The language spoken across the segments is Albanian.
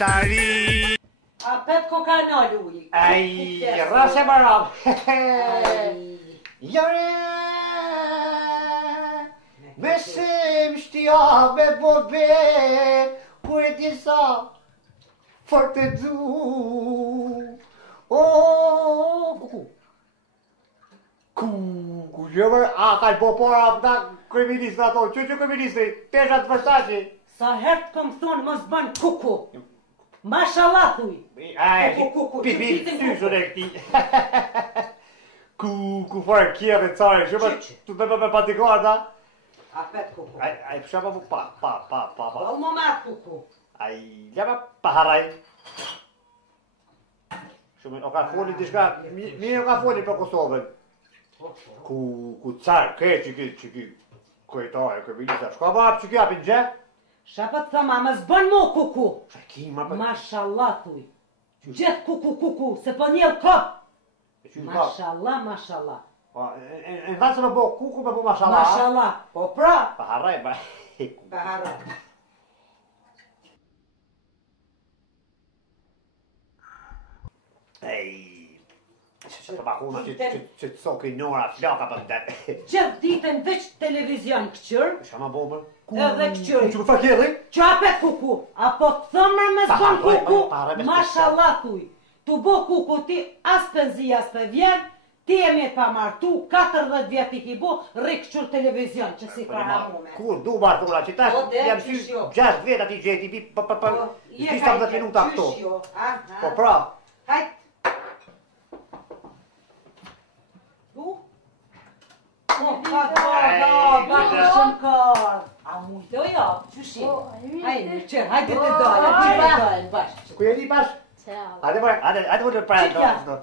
tari. A pet kokanol uj. Ai, rase marab. Jare, me se mështja me bobe, kur e disa, fort e du. Kuku. Kuku, gjëmër, a ka po para këta kryeministë ato, që kryeministri, teshat vërsashi. Sa herë të kom thonë mos bën kuku. Mashallah thuj. Ai, pipi syshën e këti. Ku farë kjerë e care, shumë të me patikuar, da? A pet kuku. Ai, pësha pa. O më marë kuku. Ai, ljama paharaj. Shumë, o ka foli dishka, mi o ka foli për Kosovën. Ku carë, që ki, kujtoj, kryeminista, shka ma që ki apin gje? Shapët thëma, më zbën mu kuku. Shakima për... Mashallah thuj. Gjithë kuku, se po njëllë kop. Mashallah. E në se me bo kuku me bo mashallah. Mashallah, po pra. Paharaj, ba. Paharaj. Ej, që të bakuna që të soki nora flaka për të. Gjithë ditën veç televizion këqër. Shka ma bo mërë? Edhe këqër. Që fa kjerri? Që apet kuku. Apo të thëmër me zbën kuku. Mashallah thuj. Tu bo kuku ti as për zi, as për vjen. Ti e me pa martu, 40 vjet i ki bo, rikë televizion, që si para mume. Kur du martura, që tash jam sy 6 vjet ati gjeti, për 10 minuta këto. Po pra. Hajt. Du? O, ka da, shumë kërë. A mujtë o jo, që shi? Hajde, qërë, hajde të dojë, bashkë. Ku jeni bashkë? Hajde më të prajnë.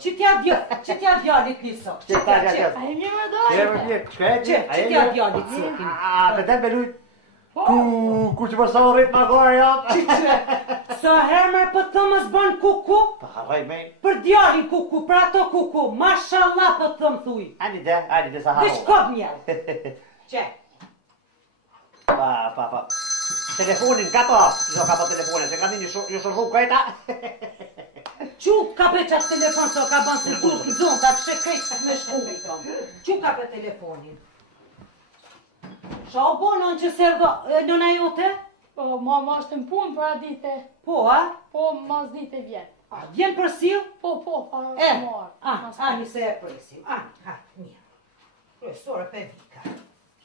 Që t'ja djallit një sot? Që t'ja djallit? A e mirë më dojë? Që t'ja djallit sot? A, për den me lujt? Ku që përsa o rritë ma gore, ja? Që sa hermer për të më zbën kuku? Pa haraj me. Për djallit kuku, për ato kuku, mashallah për të më thuj. Ani de sa haro. Vish kop mjellë. Që? Pa. Telefonin, ka po telefonin, se ka një shërru kajta. Qu ka pe qatë telefon, so ka banë të turk në zonë, ta të krejtë me shkuvi tonë. Qu ka pe telefonin? Qa o bo në që serdo nëna jote? Po, mama është në punë për a dite. Po, a? Po, mas dite vjen. A, vjen për sil? Po, fa marë. Ani se e presim. Ani, mirë. Profesore për vika.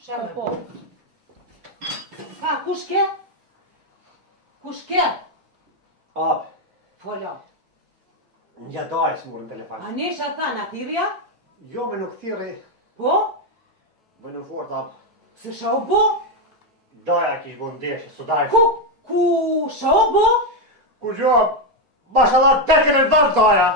Shamë po. Ka, kush ke? Kush ke? Apë. Fola. Nja dajë së murë në telefon. A nesha tha në thirja? Jo, me nuk thiri. Po? Me nuk fort, apë. Se sha u bo? Daja kish bo ndeshë, së dajë. Ku sha u bo? Ku gjo, mashallah, dekën e vërë daja.